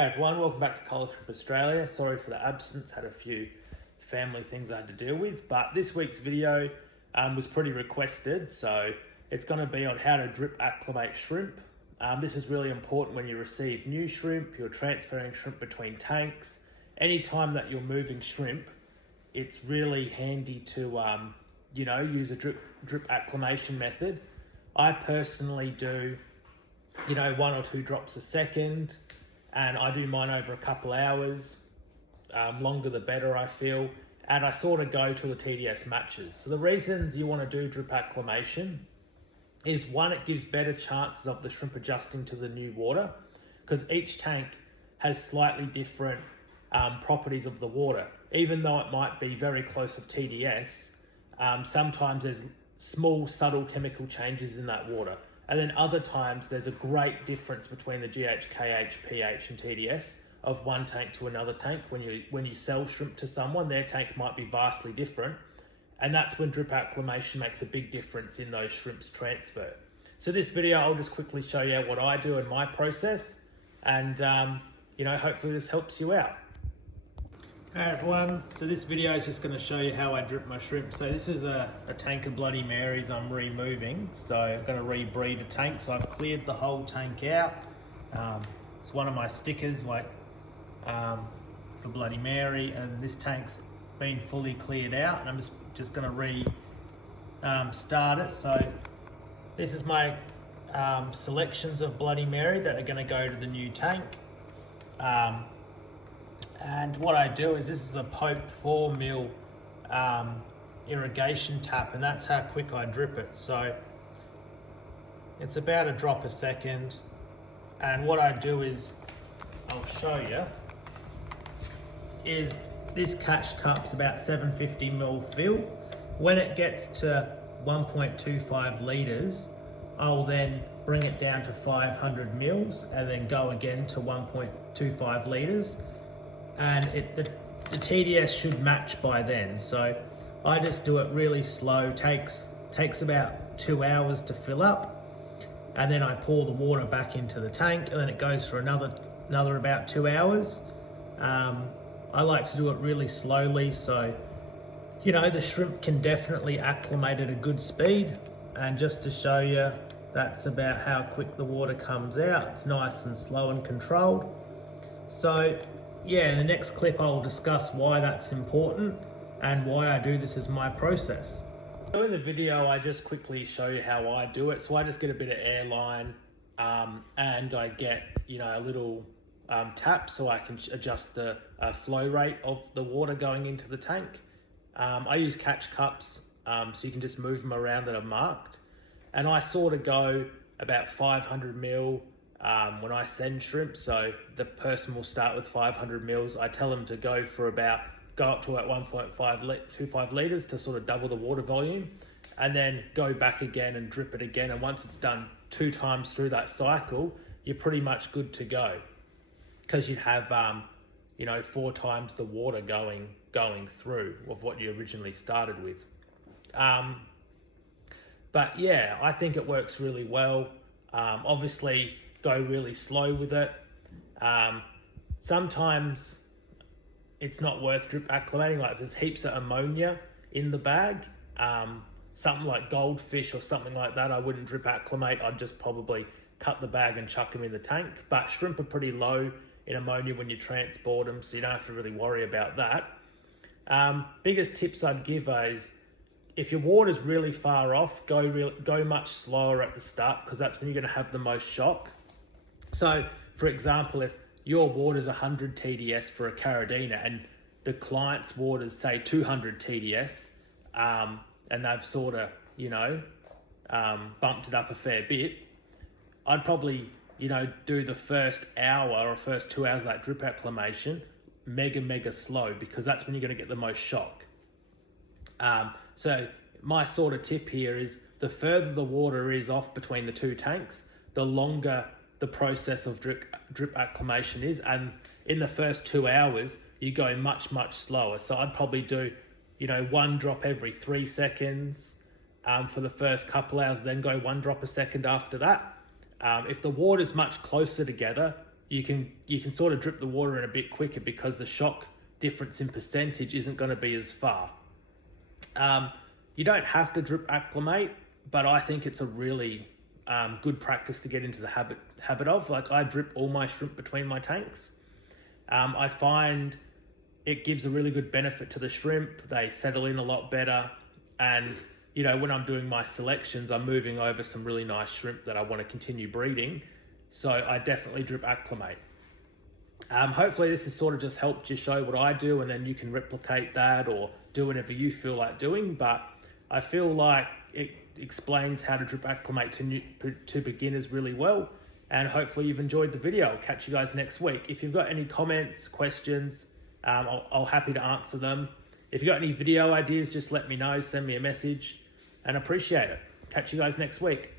Hey everyone, welcome back to College Trip Australia. Sorry for the absence, had a few family things I had to deal with, but this week's video was pretty requested, so it's going to be on how to drip acclimate shrimp. This is really important when you receive new shrimp, you're transferring shrimp between tanks. Anytime that you're moving shrimp, it's really handy to use a drip acclimation method. I personally do 1 or 2 drops a second, and I do mine over a couple hours. Longer the better, I feel, and I sort of go till the TDS matches. So the reasons you want to do drip acclimation is, one, it gives better chances of the shrimp adjusting to the new water, because each tank has slightly different properties of the water. Even though it might be very close to TDS, sometimes there's small subtle chemical changes in that water. And then other times there's a great difference between the GH, KH, pH and TDS of one tank to another tank. When you sell shrimp to someone, their tank might be vastly different. And that's when drip acclimation makes a big difference in those shrimp's transfer. So this video, I'll just quickly show you what I do in my process, and hopefully this helps you out. Hey everyone, so this video is just going to show you how I drip my shrimp. So this is a tank of Bloody Marys I'm removing. So I'm going to rebreed a tank. So I've cleared the whole tank out. It's one of my stickers for Bloody Mary, and this tank's been fully cleared out, and I'm just going to start it. So this is my selections of Bloody Mary that are going to go to the new tank. And what I do is, this is a Pope 4mm irrigation tap, and that's how quick I drip it. So it's about a drop a second. And what I do is, I'll show you, is this catch cup's about 750ml fill. When it gets to 1.25 litres, I'll then bring it down to 500 mils and then go again to 1.25 litres. And the TDS should match by then. So I just do it really slow. Takes about 2 hours to fill up, and then I pour the water back into the tank, and then it goes for another about 2 hours. I like to do it really slowly, so the shrimp can definitely acclimate at a good speed. And just to show you, that's about how quick the water comes out. It's nice and slow and controlled. So yeah, in the next clip I'll discuss why that's important and why I do this as my process. So in the video I just quickly show you how I do it. So I just get a bit of air line and I get a little tap so I can adjust the flow rate of the water going into the tank. I use catch cups so you can just move them around that are marked, and I sort of go about 500 ml when I send shrimp. So the person will start with 500 mils. I tell them to go up to about 1.25 litres to sort of double the water volume, and then go back again and drip it again. And once it's done 2 times through that cycle, you're pretty much good to go, because you have 4 times the water going through of what you originally started with. But yeah, I think it works really well. Obviously, go really slow with it. Sometimes it's not worth drip acclimating, like there's heaps of ammonia in the bag. Something like goldfish or something like that, I wouldn't drip acclimate. I'd just probably cut the bag and chuck them in the tank. But shrimp are pretty low in ammonia when you transport them, so you don't have to really worry about that. Biggest tips I'd give is, if your water's really far off, go much slower at the start, because that's when you're going to have the most shock. So, for example, if your water's 100 TDS for a Carradina and the client's water's, say, 200 TDS, and they've sort of, bumped it up a fair bit, I'd probably, do the first hour or first 2 hours of that drip acclimation mega slow, because that's when you're going to get the most shock. So my sort of tip here is, the further the water is off between the 2 tanks, the longer the process of drip acclimation is, and in the first 2 hours you go much slower. So I'd probably do 1 drop every 3 seconds for the first couple hours, then go 1 drop a second after that. If the water's much closer together, you can sort of drip the water in a bit quicker because the shock difference in percentage isn't going to be as far. You don't have to drip acclimate, but I think it's a really good practice to get into the habit of. Like, I drip all my shrimp between my tanks. I find it gives a really good benefit to the shrimp. They settle in a lot better, and you know, when I'm doing my selections, I'm moving over some really nice shrimp that I want to continue breeding. So I definitely drip acclimate. Hopefully this has sort of just helped you show what I do, and then you can replicate that or do whatever you feel like doing. But I feel like it explains how to drip acclimate to beginners really well. And hopefully you've enjoyed the video. I'll catch you guys next week. If you've got any comments, questions, I'll happy to answer them. If you've got any video ideas, just let me know, send me a message, and appreciate it. Catch you guys next week.